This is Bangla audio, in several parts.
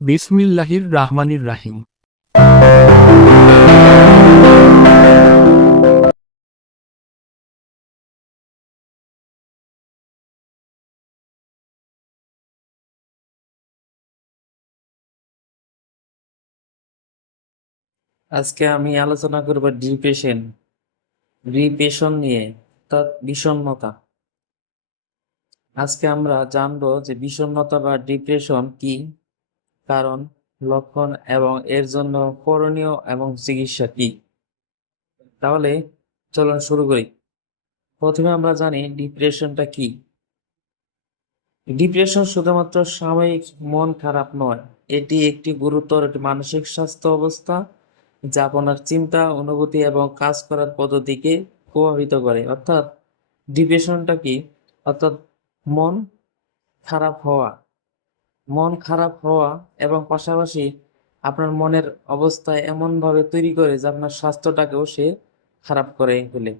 বিসমিল্লাহির রাহমানির রাহিম। আজকে আমি আলোচনা করব ডিপ্রেশন ডিপ্রেশন নিয়ে, অর্থাৎ বিষণ্ণতা। আজকে আমরা জানবো যে বিষণ্ণতা বা ডিপ্রেশন কি, কারণ, লক্ষণ এবং এর জন্য করণীয় এবং চিকিৎসা কি। তাহলে চলুন শুরু করি। প্রথমে আমরা জানি ডিপ্রেশনটা কি। ডিপ্রেশন শুধুমাত্র সাময়িক মন খারাপ নয়, এটি একটি গুরুতর মানসিক স্বাস্থ্য অবস্থা যা আপনার চিন্তা, অনুভূতি এবং কাজ করার পদ্ধতিকে প্রভাবিত করে। অর্থাৎ ডিপ্রেশনটা কি? অর্থাৎ মন খারাপ হওয়া, মন খারাপ হওয়া এবং পাশাপাশি আপনার মনের অবস্থা এমনভাবে তৈরি করে যে আপনার স্বাস্থ্যটাকেও সে খারাপ করে ফেলে।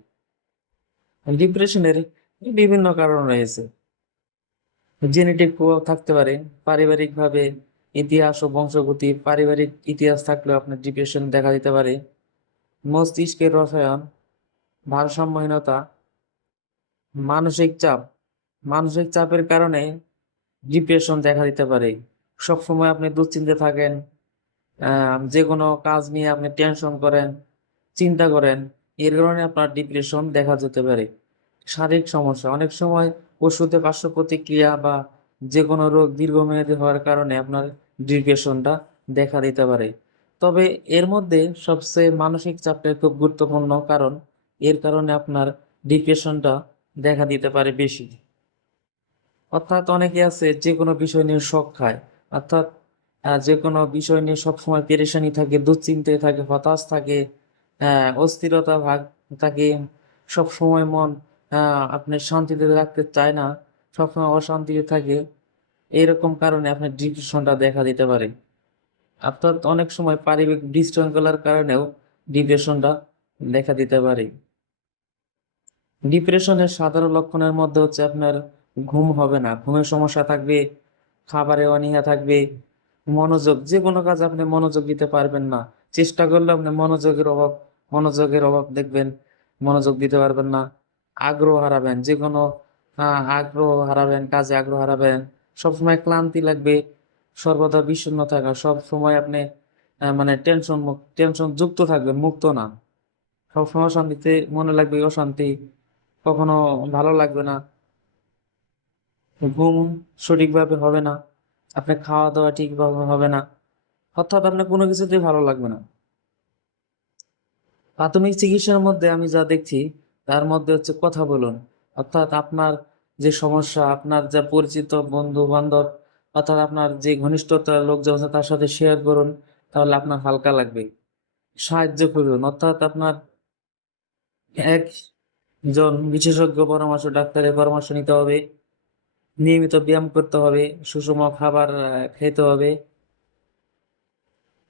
ডিপ্রেশনের বিভিন্ন কারণ রয়েছে। জেনেটিক প্রভাব থাকতে পারে, পারিবারিকভাবে ইতিহাস ও বংশগতি, পারিবারিক ইতিহাস থাকলেও আপনার ডিপ্রেশন দেখা দিতে পারে। মস্তিষ্কের রসায়ন, ভারসাম্যহীনতা, মানসিক চাপ, মানসিক চাপের কারণে ডিপ্রেশন দেখা দিতে পারে। সবসময় আপনি দুশ্চিন্তে থাকেন, যে কোনো কাজ নিয়ে আপনি টেনশন করেন, চিন্তা করেন, এর কারণে আপনার ডিপ্রেশন দেখা যেতে পারে। শারীরিক সমস্যা, অনেক সময় ওষুধে পার্শ্ব প্রতিক্রিয়া বা যে কোনো রোগ দীর্ঘমেয়াদী হওয়ার কারণে আপনার ডিপ্রেশনটা দেখা দিতে পারে। তবে এর মধ্যে সবচেয়ে মানসিক চাপটা খুব গুরুত্বপূর্ণ, কারণ এর কারণে আপনার ডিপ্রেশনটা দেখা দিতে পারে বেশি। অর্থাৎ অনেকে আছে যে কোনো বিষয় নিয়ে শক খায়, অর্থাৎ যে কোনো বিষয় নিয়ে সবসময় পেরেশানি থাকে, দুশ্চিন্তায় থাকে, হতাশ থাকে, অস্থিরতা ভাগ থাকে, সবসময় মন আপনি শান্তিতে রাখতে চায় না, সবসময় অশান্তিতে থাকে। এরকম কারণে আপনার ডিপ্রেশনটা দেখা দিতে পারে। অর্থাৎ অনেক সময় পারিবারিক বিশৃঙ্খলার কারণেও ডিপ্রেশনটা দেখা দিতে পারে। ডিপ্রেশনের সাধারণ লক্ষণের মধ্যে হচ্ছে আপনার ঘুম হবে না, ঘুমের সমস্যা থাকবে, খাবারে অনীহা থাকবে, মনোযোগ, যে কোনো কাজ আপনি মনোযোগ দিতে পারবেন না, চেষ্টা করলে আপনি মনোযোগের অভাব দেখবেন, মনোযোগ দিতে পারবেন না। আগ্রহ হারাবেন, যে কোনো আগ্রহ হারাবেন, কাজে আগ্রহ হারাবেন, সবসময় ক্লান্তি লাগবে, সর্বদা বিষণ্ণ থাকা, সব সময় আপনি মানে টেনশন যুক্ত থাকবেন, মুক্ত না। সবসময় অশান্তিতে মনে লাগবে, অশান্তি, কখনো ভালো লাগবে না, ঘুম সঠিকভাবে হবে না, আপনার খাওয়া দাওয়া ঠিকভাবে হবে না, অর্থাৎ আপনার কোনো কিছুতেই ভালো লাগবে না। প্রাথমিক চিকিৎসার মধ্যে আমি যা দেখছি তার মধ্যে হচ্ছে কথা বলুন। অর্থাৎ আপনার যে সমস্যা, আপনার যা পরিচিত বন্ধু বান্ধব, অর্থাৎ আপনার যে ঘনিষ্ঠতার লোকজন আছে তার সাথে শেয়ার করুন, তাহলে আপনার হালকা লাগবে। সাহায্য করুন, অর্থাৎ আপনার একজন বিশেষজ্ঞ পরামর্শ, ডাক্তারের পরামর্শ নিতে হবে, নিয়মিত ব্যায়াম করতে হবে, সুষম খাবার খেতে হবে।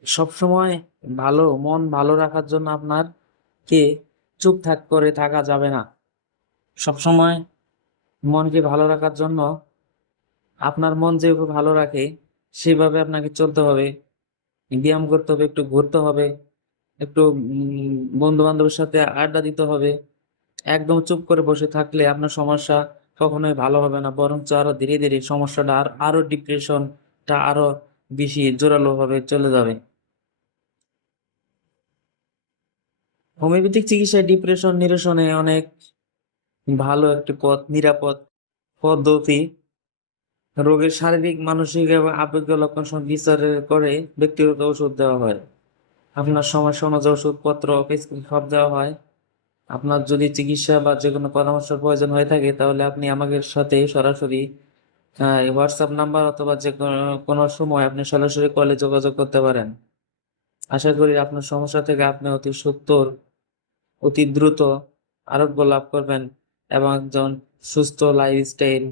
সবসময় মন ভালো রাখার জন্য আপনার কে চুপ করে থাকা যাবে না। সবসময় মনকে ভালো রাখার জন্য আপনার মন যেভাবে ভালো রাখে সেভাবে আপনাকে চলতে হবে, ব্যায়াম করতে হবে, একটু ঘুরতে হবে, একটু বন্ধু বান্ধবের সাথে আড্ডা দিতে হবে। একদম চুপ করে বসে থাকলে আপনার সমস্যা কখনোই ভালো হবে না, বরঞ্চ আরো ধীরে ধীরে সমস্যাটা আরো ডিপ্রেশনটা আরো বেশি জোরালো ভাবে চলে যাবে। হোমিওপ্যাথিক চিকিৎসায় ডিপ্রেশন নিরসনে অনেক ভালো একটি নিরাপদ পদ্ধতি। রোগের শারীরিক, মানসিক এবং আবেগীয় লক্ষণ বিচার করে ব্যক্তিগত ওষুধ দেওয়া হয়। আপনার সমস্যা অনুযায়ী ওষুধপত্র প্রেসক্রিপশন সব দেওয়া হয়। আপনার যদি চিকিৎসা বা যে কোনো পরামর্শের প্রয়োজন হয়ে থাকে তাহলে আপনি আমাদের সাথে সরাসরি হোয়াটসঅ্যাপ নাম্বার অথবা যে কোনো সময় আপনি সরাসরি কলে যোগাযোগ করতে পারেন। আশা করি আপনার সমস্যা থেকে আপনি অতি দ্রুত আরোগ্য লাভ করবেন এবং একজন সুস্থ লাইফস্টাইল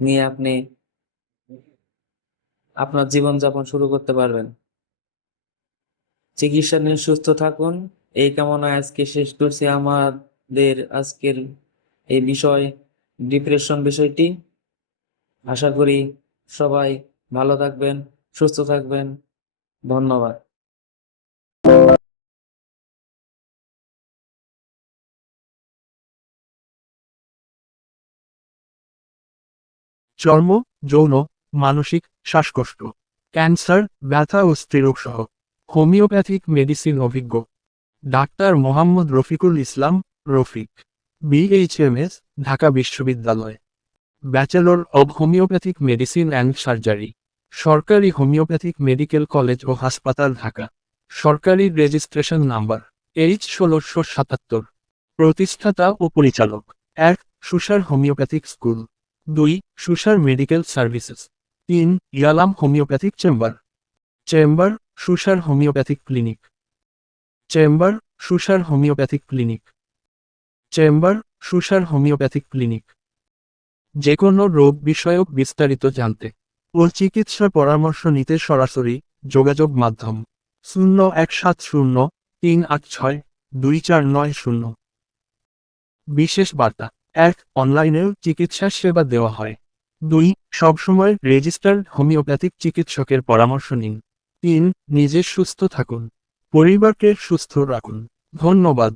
নিয়ে আপনি আপনার জীবনযাপন শুরু করতে পারবেন। চিকিৎসা নিয়ে সুস্থ থাকুন, এই কামনায় আজকে শেষ করছি আমাদের আজকের এই বিষয়, ডিপ্রেশন বিষয়টি। আশা করি সবাই ভালো থাকবেন, সুস্থ থাকবেন। ধন্যবাদ। চর্ম, যৌন, মানসিক, শ্বাসকষ্ট, ক্যান্সার, ব্যথা ও স্ত্রীরোগ সহ হোমিওপ্যাথিক মেডিসিন অভিজ্ঞ ডাক্তার মোহাম্মদ রফিকুল ইসলাম, রফিক, বিএইচএমএস, ঢাকা বিশ্ববিদ্যালয়, bachelor of homeopathic medicine and surgery, সরকারি হোমিওপ্যাথিক মেডিকেল কলেজ ও হাসপাতাল ঢাকা, সরকারি রেজিস্ট্রেশন নাম্বার H 1677, প্রতিষ্ঠাতা ও পরিচালক 1. Susar homoeopathic school, 2. Susar medical services, 3. Yalam homoeopathic chamber, chamber, Susar homoeopathic clinic, chamber, Susar homoeopathic clinic, chamber, Susar homoeopathic clinic. যে কোনো রোগ বিষয়ক বিস্তারিত জানতে ও চিকিৎসা পরামর্শ নিতে সরাসরি যোগাযোগ মাধ্যম 017038624990। বিশেষ বার্তা 1. অনলাইনেও চিকিৎসা সেবা দেওয়া হয়। 2. সবসময় রেজিস্টার্ড হোমিওপ্যাথিক চিকিৎসকের পরামর্শ নিন। 3. নিজে সুস্থ থাকুন, পরিবারকে সুস্থ রাখুন। ধন্যবাদ।